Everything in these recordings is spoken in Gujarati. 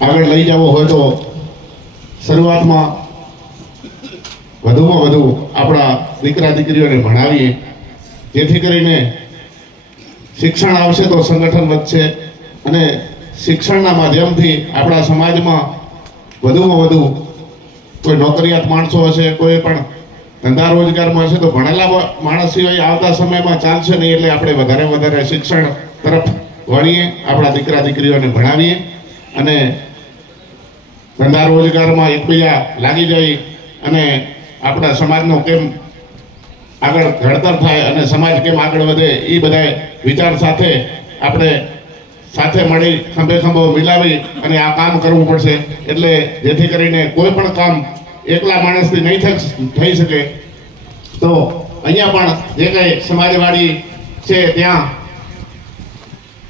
આગળ લઈ જવો હોય તો શરૂઆતમાં વધુમાં વધુ આપણા દીકરા દીકરીઓને ભણાવીએ, જેથી કરીને શિક્ષણ આવશે તો સંગઠન વધશે અને શિક્ષણના માધ્યમથી આપણા સમાજમાં વધુમાં વધુ કોઈ નોકરિયાત માણસો હશે, કોઈ પણ ધંધા રોજગારમાં હશે તો ભણેલા માણસ સિવાય આવતા સમયમાં ચાલશે નહીં. એટલે આપણે વધારે શિક્ષણ તરફ વળીએ, આપણા દીકરા દીકરીઓને ભણાવીએ અને ધંધા રોજગારમાં એકબીજા લાગી જાય અને આપણા સમાજનો કેમ આગળ ઘડતર થાય અને સમાજ કેમ આગળ વધે એ બધા વિચાર સાથે આપણે સાથે મળી ખંભે ખંભો મિલાવી અને આ કામ કરવું પડશે. એટલે જેથી કરીને કોઈ પણ કામ એકલા માણસથી નહીં થઈ શકે. તો અહીંયા પણ જે કંઈ સમાજવાડી છે ત્યાં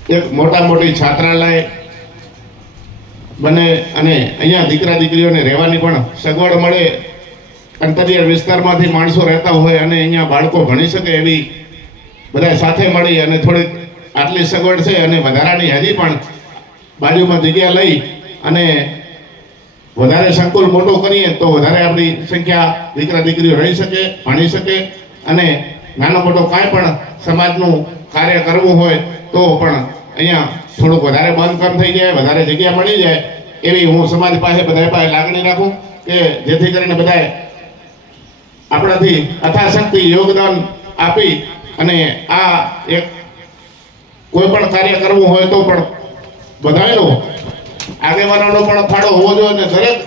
એક મોટી છાત્રાલય બને અને અહીંયા દીકરા દીકરીઓને રહેવાની પણ સગવડ મળે. અંતરિયાળ વિસ્તારમાંથી માણસો રહેતા હોય અને અહીંયા બાળકો ભણી શકે એવી બધા સાથે મળી અને થોડીક આટલી સગવડ છે અને વધારાની હજી પણ બાજુમાં જગ્યા લઈ અને વધારે સંકુલ મોટો કરીએ તો વધારે આપણી સંખ્યા દીકરા દીકરીઓ રહી શકે, ભણી શકે અને નાનો મોટો કાંઈ પણ સમાજનું કાર્ય કરવું હોય તો પણ અહીંયા થોડુંક વધારે બાંધકામ થઈ જાય, વધારે જગ્યા મળી જાય એવી હું સમાજ પાસે બધા પાસે લાગણી રાખું કે જેથી કરીને બધાએ આપણાથી અથાશક્તિ યોગદાન આપી અને આ એક કોઈ પણ કાર્ય કરવું હોય તો પણ બધાનો આગેવાનોનો પણ ફાળો હોવો જોઈએ અને દરેક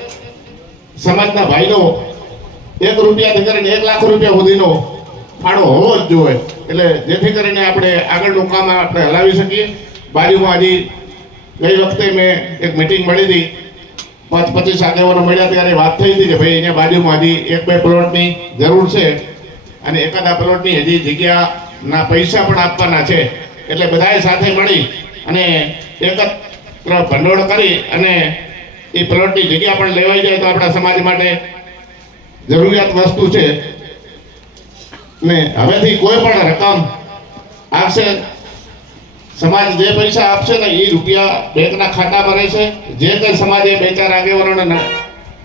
સમાજના ભાઈનો 1 રૂપિયાથી કરીને 1 લાખ રૂપિયા સુધીનો ફાળો હોવો જ જોઈએ. એટલે જેથી કરીને આપણે આગળનું કામ આપણે હલાવી શકીએ. બાજુમાં હજી ગઈ વખતે મેં એક મિટિંગ મળી હતી, 25 આગેવાનો મળ્યા ત્યારે વાત થઈ હતી કે ભાઈ અહીંયા બાજુમાં હજી 1-2 પ્લોટની જરૂર છે અને એકાદા પ્લોટની હજી જગ્યાના પૈસા પણ આપવાના છે. એટલે બધાએ સાથે મળી અને એકત્ર ભંડોળ કરી અને એ પ્લોટની જગ્યા પણ લેવાઈ જાય તો આપણા સમાજ માટે જરૂરિયાત વસ્તુ છે. ને હવેથી કોઈ પણ રકમ આપશે, સમાજ જે પૈસા આપશે ને એ રૂપિયા બેંકના ખાતામાં રહેશે. જે કંઈ સમાજે 2-4 આગેવાનોને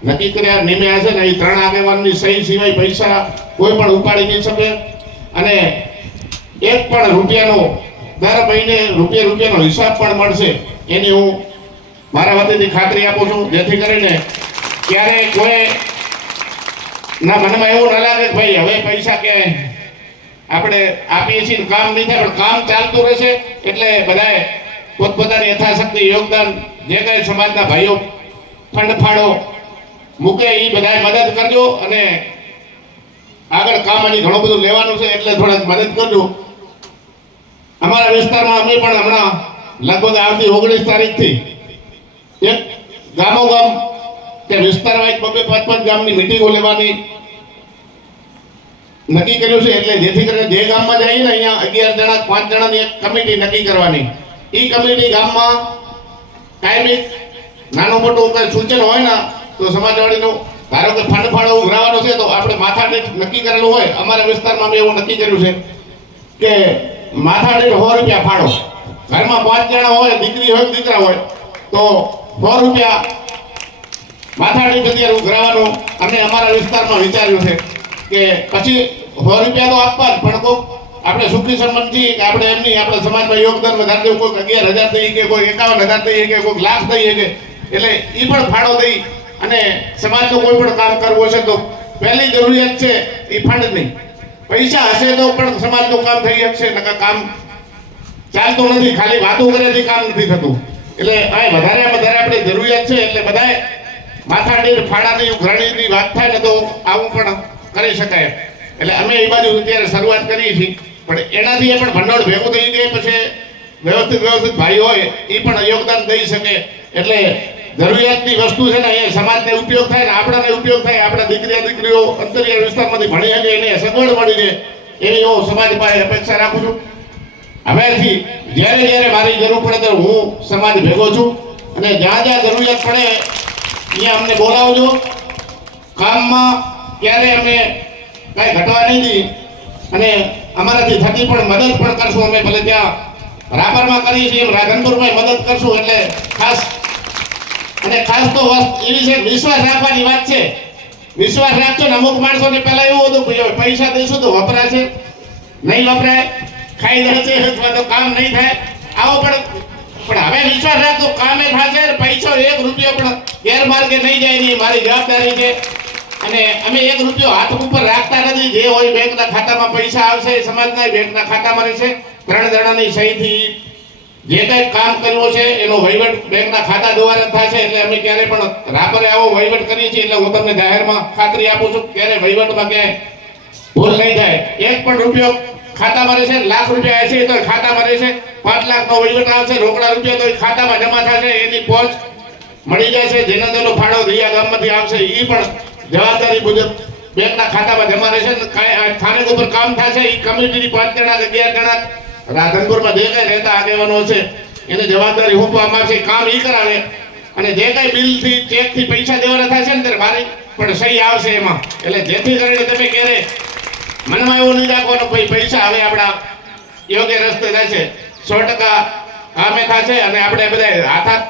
નક્કી કર્યા નિમ્યા હશે ને એ 3 આગેવાનની સહી સિવાય પૈસા કોઈ પણ ઉપાડી નહીં શકે અને 1 પણ રૂપિયાનો દર મહિને રૂપિયાનો હિસાબ પણ મળશે એની હું મારા વતીથી ખાતરી આપું છું. જેથી કરીને ક્યારેય કોઈ ના મનમાં એવું ના લાગે કે ભાઈ હવે પૈસા કે આપણે આપીએ છીએ કામ નહીં થાય, પણ કામ ચાલતું રહેશે. એટલે બધાએ પોતપોતાની યથાશક્તિ યોગદાન જે કંઈ સમાજના ભાઈઓ ફંડ ફાળો મૂકે એ બધાએ મદદ કરજો અને આગળ કામ અહીં ઘણું બધું લેવાનું છે એટલે થોડાક મદદ કરજો. અમારા વિસ્તારમાં અમે પણ હમણાં લગભગ આવતી 19 તારીખથી એક ગામોગામ કે વિસ્તાર વાઇઝ 2-5 ગામની મિટિંગો લેવાની નક્કી કર્યું છે. એટલે જેથી કરીને જે ગામમાં જઈએ ને અહીંયા 11 જણા 5 જણાની એક કમિટી નક્કી કરવાની. એ કમિટી ગામમાં કાયમી નાનું મોટું કોઈ સૂચન હોય ને તો સમાજવાડીનું ધારો કે ફંડ ફાળો ઉઘરાવાનો છે તો આપણે માથાદીઠ નક્કી કરેલું હોય. અમારા વિસ્તારમાં અમે એવું નક્કી કર્યું છે કે માથાદીઠ 100 રૂપિયા ફાળો. ઘરમાં 5 જણા હોય, દીકરી હોય દીકરા હોય તો 100 રૂપિયા માથાદીઠ અત્યારે ઉઘરાવાનો. અને અમારા વિસ્તારમાં વિચાર્યું છે કે પછી 100 રૂપિયા તો આપવા જ, પણ કોઈક આપણે સુખી સંબંધી કે આપણે એમની આપણા સમાજમાં યોગદાન વધારે દેવું, કોઈક 11,000 દઈએ કે કોઈ 51,000 દઈએ કે કોઈક લાખ દઈએ કે એટલે એ પણ ફાળો દઈ અને સમાજનું કોઈ પણ કામ કરવું હશે તો પહેલી જરૂરિયાત છે એ ફંડની. પૈસા હશે તો પણ સમાજનું કામ થઈ શકશે, નકર કામ ચાલતું નથી. ખાલી વાતો કર્યાથી કામ નથી થતું. એટલે આ વધારે આપણી જરૂરિયાત છે. એટલે બધાએ માથાદીઠ ફાળાની ઉઘરાણીની વાત થાય ને તો આવું પણ કરી શકાય. એટલે અમે એ બાજુ અત્યારે શરૂઆત કરીએ છીએ, પણ એનાથી પણ ભંડોળ ભેગું થઈ જાય પછી વ્યવસ્થિત ભાઈ હોય એ પણ યોગદાન દઈ શકે. એટલે જરૂરિયાતની વસ્તુ છે ને એ સમાજને ઉપયોગ થાય ને આપણાને ઉપયોગ થાય. આપણા દીકરીઓ અંતરિયાળ વિસ્તારમાંથી ભણી શકે એને સગવડ મળી રહે એવી હું સમાજ પાસે અપેક્ષા રાખું છું. હવેથી જ્યારે મારી જરૂર પડે તો હું સમાજ ભેગો છું અને જ્યાં જરૂરિયાત પડે અહીંયા અમને બોલાવજો. કામમાં ક્યારે અમે કાંઈ ઘટવા નહીં દી અને અમારાથી થતી પણ મદદ પણ કરશું. અમે ભલે ત્યાં રાપરમાં કરીએ છીએ એમ રાધનપુરમાં મદદ કરશું. એટલે ખાસ અને અને ખાસ તો એવી છે વિશ્વાસ રાખવાની વાત છે. વિશ્વાસ રાખજો ને. અમુક માણસોને પહેલા એવું હતું કે પૈસા દઈશું તો વપરાશે, નહીં વપરાય, ખાઈ જશે અથવા તો કામ નહીં થાય. આવો પણ હવે વિશ્વાસ રાખજો, કામે થશે. પૈસો 1 રૂપિયો પણ ગેરમાર્ગે નહીં જાય, ની મારી જવાબદારી છે. અને અમે 1 રૂપિયો હાથ ઉપર રાખતા નથી. જે હોય બેંકના ખાતામાં પૈસા આવશે, સમાજના બેંકના ખાતામાં રહેશે. 3 જણાની સહીથી જે કંઈ કામ કર્યું છે એનો વહીવટ બેંકના ખાતા દ્વારા થશે. એટલે અમે ક્યારે પણ રાપરે આવો વહીવટ કરીએ છીએ. એટલે હું તમને જાહેરમાં ખાતરી આપું છું, ક્યારે વહીવટમાં ક્યાંય ભૂલ નહીં થાય. 1 પણ રૂપિયો ખાતામાં રહેશે. લાખ રૂપિયા હશે તો ખાતામાં રહેશે. 5 લાખનો વહીવટ આવશે, રોકડા રૂપિયા તો ખાતામાં જમા થશે. એની પહોંચ મળી જશે. જેનો તેનો ફાળો દિયા ગામમાંથી આવશે, એ પણ જવાબદારી મુજબ બેંકના ખાતામાં જમા રહેશે. સ્થાનિક ઉપર કામ થશે. એ કમ્યુનિટીની 5 જણા કે 11 જણા રાધનપુરમાં જે કઈ રહેતા આગેવાનો છે એને જવાબદારી સોંપવામાં આવશે. કામ ઈ કરાવે. અને જે કઈ બિલથી ચેકથી પૈસા દેવાના થશે ને ત્યારે મારી પણ સહી આવશે એમાં. એટલે જેથી કરીને તમે ક્યારે મનમાં એવું નહીં રાખવાનું ભાઈ પૈસા હવે આપણા યોગ્ય રસ્તે થશે. 100% કામે થશે. અને આપણે બધા હાથ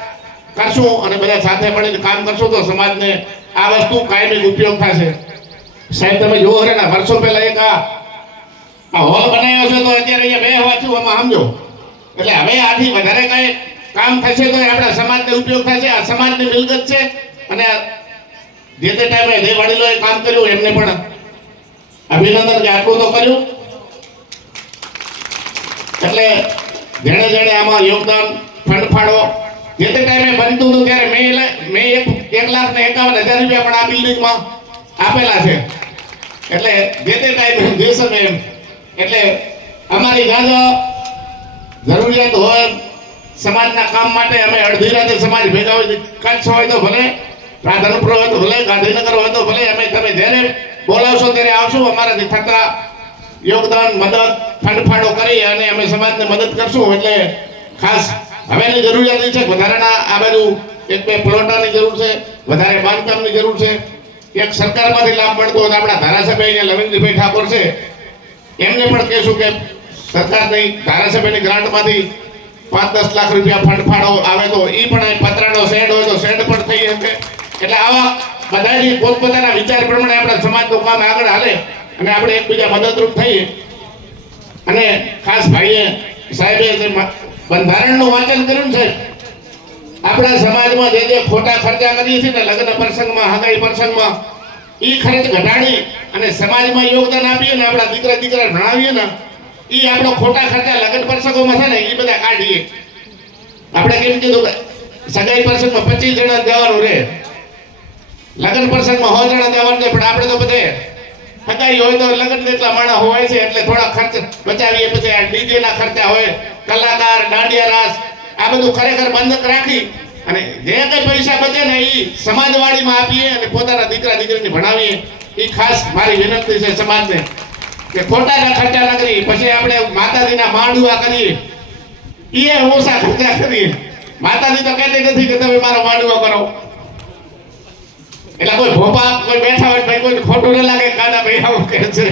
કરશું અને બધા સાથે મળીને કામ કરશું તો સમાજને આ વસ્તુ કાયમી ઉપયોગ થશે. સાહેબ તમે જુઓ ને, વર્ષો પહેલા એક આ હોલ બનાવ્યો છે તો અત્યારે અહીંયા બેહવા છું આમાં સમજો. એટલે હવે આથી વધારે કઈ કામ થશે તો આપણા સમાજને ઉપયોગ થશે. આ સમાજની મિલકત છે. અને જે તે ટાઈમે જે વડીલોએ કામ કર્યું એમને પણ અભિનંદન કે આટલું તો કર્યું. એટલે જેણે જેણે આમાં યોગદાન ફંડ ફાળો જે તે ટાઈમે બનતું હતું ત્યારે મેં 1,51,000 રૂપિયા પણ આ બિલ્ડિંગમાં આપેલા છે. એટલે જે તે ટાઈમે જે સમયે એટલે અમારી જ્યાં જરૂરિયાત હોય સમાજના કામ માટે અમે અડધી રાતે સમાજ ભેગા હોય, કચ્છ હોય તો ભલે, રાધનપુર હોય તો ભલે, ગાંધીનગર હોય તો ભલે, અમે તમે જ્યારે બોલાવશો ત્યારે આવશું. અમારાથી થતા યોગદાન મદદ ફંડફાળો કરી અને અમે સમાજને મદદ કરશું. એટલે ખાસ હવેની જરૂરિયાત છે વધારાના આ બાજુ 1-2 પ્લોટની જરૂર છે, વધારે બાંધકામની જરૂર છે. એક સરકારમાંથી લાભ મળતો હોય તો આપણા ધારાસભ્ય અહીંયા લવિંગજીભાઈ ઠાકોર છે એમને પણ કહેશું કે સરકારની ધારાસભ્યની ગ્રાન્ટમાંથી 5-10 લાખ રૂપિયા ફંડ ફાળો આવે તો એ પણ પતરાનો શેડ હોય તો શેડ પણ થઈ શકે. એટલે આવા બધાની પોતપોતાના વિચાર પ્રમાણે આપણા સમાજનું કામ આગળ હાલે અને આપણે એકબીજા મદદરૂપ થઈએ. અને ખાસ ભાઈએ સાહેબે બંધારણનું વાંચન કર્યું છે. આપણા સમાજમાં જે ખોટા ખર્ચા કરીએ છીએ ને લગ્ન પ્રસંગમાં, હગાઈ પ્રસંગમાં, એ ખર્ચ ઘટાડી અને સમાજમાં યોગદાન આપીએ ને આપણા દીકરા ભણાવીએ ને એ આપણો ખોટા ખર્ચા લગ્ન પ્રસંગોમાં છે ને એ બધા કાઢીએ. આપણે કેમ કીધું સગાઈ પ્રસંગમાં 25 જણા જવાનું રહે, લગ્ન પ્રસંગમાં 100 જણા જવાનું છે. પણ આપણે તો બધે હગાઈ હોય તો લગ્ન જેટલા માણસ હોય છે એટલે થોડા ખર્ચ બચાવીએ. પછી આ ડીજે ના ખર્ચા હોય, કલાકાર, દાંડિયા રાસ, આ બધું ખરેખર બંધ રાખી અને જે કઈ પૈસા બચે ને એ સમાજવાડીમાં આપીએ અને પોતાના દીકરા દીકરીને ભણાવીએ. એ ખાસ મારી વિનંતી છે સમાજને કે ખોટા ખર્ચા ન કરી. પછી આપણે માતાજીના માંડવા કરીએ એ ઓછા ખર્ચા કરીએ. માતાજી તો કહેતી નથી કે તમે મારો માંડવો કરો. એટલે કોઈ ભોપા કોઈ બેઠા હોય ભાઈ કોઈ ખોટું ન લાગે કાના ભાઈ આવું કહે છે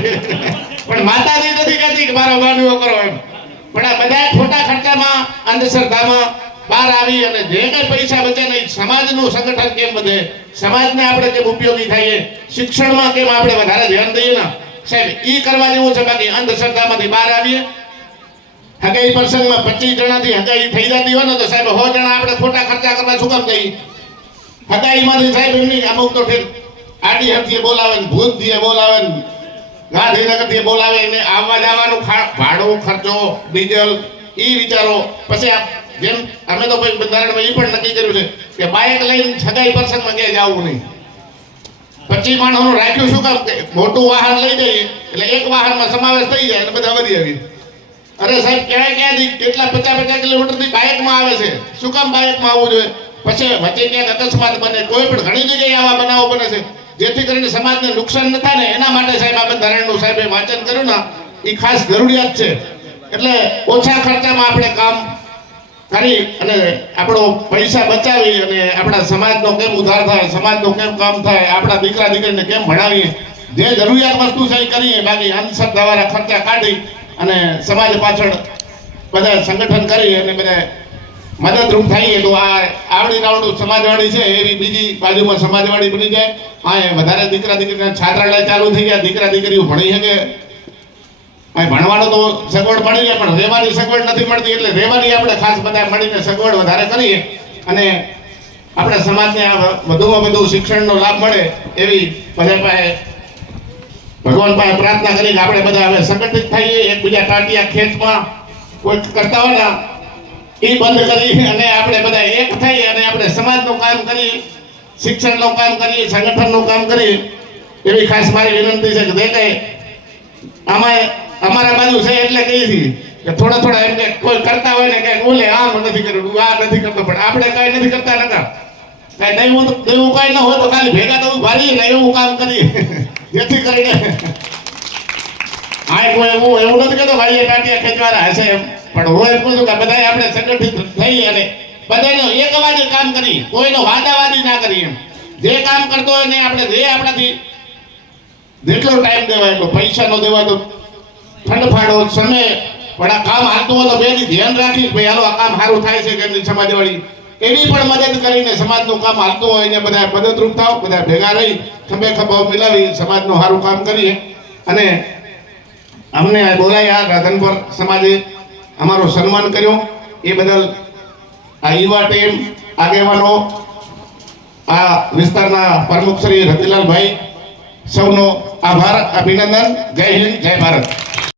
પણ માતાજી નથી કહેતી કે મારો માંડવો કરો એમ. પણ આ બધા ખોટા ખર્ચામાં, અંધશ્રદ્ધામાં બહાર આવી અને જે કઈ પૈસા બચે ને સમાજનું સંગઠન કેમ વધે, સમાજને આપણે કેમ ઉપયોગી થઈએ, શિક્ષણમાં કેમ આપણે વધારે ધ્યાન દઈએ ને સાહેબ, ઈ કરવા જેવું છે. બાકી અંધશ્રદ્ધામાંથી બહાર આવીએ. હગાઈ પ્રસંગમાં 25 જણાથી હગાઈ થઈ જતી હોય ને તો સાહેબ 100 જણા આપણે ખોટા ખર્ચા કરવા શું કામ જઈએ? હગાઈમાંથી સાહેબ એમની અમુક તો ઠેર આડી હમથી બોલાવે ને ભૂતથી બોલાવે ને ગાંધીનગરથી બોલાવે ને આવવા જવાનું ભાડું, ખર્ચો, ડીઝલ, ઈ વિચારો. પછી જેમ અમે તો કોઈ બંધારણમાં એ પણ નક્કી કર્યું છે કે બાઇક લઈને સગાઈ પ્રસંગમાં ક્યાંય જવું નહીં. 25 માણસોનું રાખ્યું શું કામ? મોટું વાહન લઈ જઈએ એટલે એક વાહનમાં સમાવેશ થઈ જાય અને બધા વધી આવી. અરે સાહેબ ક્યાંથી કેટલા 50-50 કિલોમીટરથી બાઇકમાં આવે છે. શું કામ બાઇકમાં આવવું જોઈએ? પછી વચ્ચે ક્યાંક અકસ્માત બને, કોઈ પણ ઘણી જગ્યાએ આવા બનાવો બને છે. જેથી કરીને સમાજને નુકસાન ન થાય ને એના માટે સાહેબ આ બંધારણનું સાહેબે વાંચન કર્યું ને એ ખાસ જરૂરિયાત છે. એટલે ઓછા ખર્ચામાં આપણે કામ કરી અને આપણો પૈસા બચાવી અને આપણા સમાજનો કેમ ઉદ્ધાર થાય, સમાજનું કેમ કામ થાય, આપણા દીકરા દીકરીને કેમ ભણાવીએ, જે જરૂરિયાત વસ્તુ છે એ કરીએ. બાકી અંધશ્રદ્ધાવાળા ખર્ચા કાઢી અને સમાજ પાછળ બધા સંગઠન કરી અને બધા મદદરૂપ થઈએ તો આ આવડી આપણી રાવણું સમાજવાડી છે એવી બીજી બાજુમાં સમાજવાડી બની જાય. આ વધારે દીકરા દીકરીના છાત્રાલય ચાલુ થઈ ગયા, દીકરા દીકરીઓ ભણી શકે. અહીં ભણવાનો તો સગવડ મળી જાય પણ રહેવાની સગવડ નથી મળતી, એટલે રહેવાની આપણે ખાસ બધા મળીને સગવડ વધારે કરીએ અને આપણા સમાજને આ વધુમાં વધુ શિક્ષણનો લાભ મળે એવી બધા પાસે ભગવાન પાસે પ્રાર્થના કરી કે આપણે બધા હવે સંગઠિત થઈએ, એકબીજા ટાટિયા ખેંચમાં કોઈ કરતા હોય ને એ બંધ કરી અને આપણે બધા એક થઈ અને આપણે સમાજનું કામ કરીએ, શિક્ષણનું કામ કરીએ, સંગઠનનું કામ કરીએ એવી ખાસ મારી વિનંતી છે કે જે કંઈ અમારા બાજુ છે એટલે કહીએ છીએ કે થોડા થોડા એમ કે કોઈ કરતા હોય ને કે ઓલે આમ નથી કર્યું, આ નથી કરતો, પણ આપણે કાંઈ નથી કરતા નકા કાંઈ દેવું કાંઈ ન હોય તો ખાલી ભેગા તો ભારીએ ને એવું કામ કરીએ જેથી કરીને હા કોઈ એવું નથી કહેતો ભાઈ એ ટાટિયા ખેંચવાના હશે એમ, પણ હું એમ કહું છું કે બધાએ આપણે સંગઠિત થઈ અને બધાનો એક અવાજે કામ કરી, કોઈનો વાદાવાદી ના કરી. એમ જે કામ કરતો હોય ને આપણે જે આપણાથી જેટલો ટાઈમ દેવાય એટલો, પૈસા નો દેવાય તો ફંડફાળો સમય, પણ આ કામ હાલતું હોય તો બેની ધ્યાન રાખી ભાઈ હાલો આ કામ સારું થાય છે કે નહીં સમાજવાળી એની પણ મદદ કરીને સમાજનું કામ હાલતું હોય એને બધા મદદરૂપ થાવ, બધા ભેગા રહી ખભે ખભો મિલાવી સમાજનું સારું કામ કરીએ. અને અમને બોલાયા રાધનપુર સમાજે અમારું સન્માન કર્યું એ બદલ આ યુવા ટીમ આગેવાનો, આ વિસ્તારના પ્રમુખ શ્રી રતિલાલભાઈ સૌનો આભાર, અભિનંદન. જય હિન્દ, જય ભારત.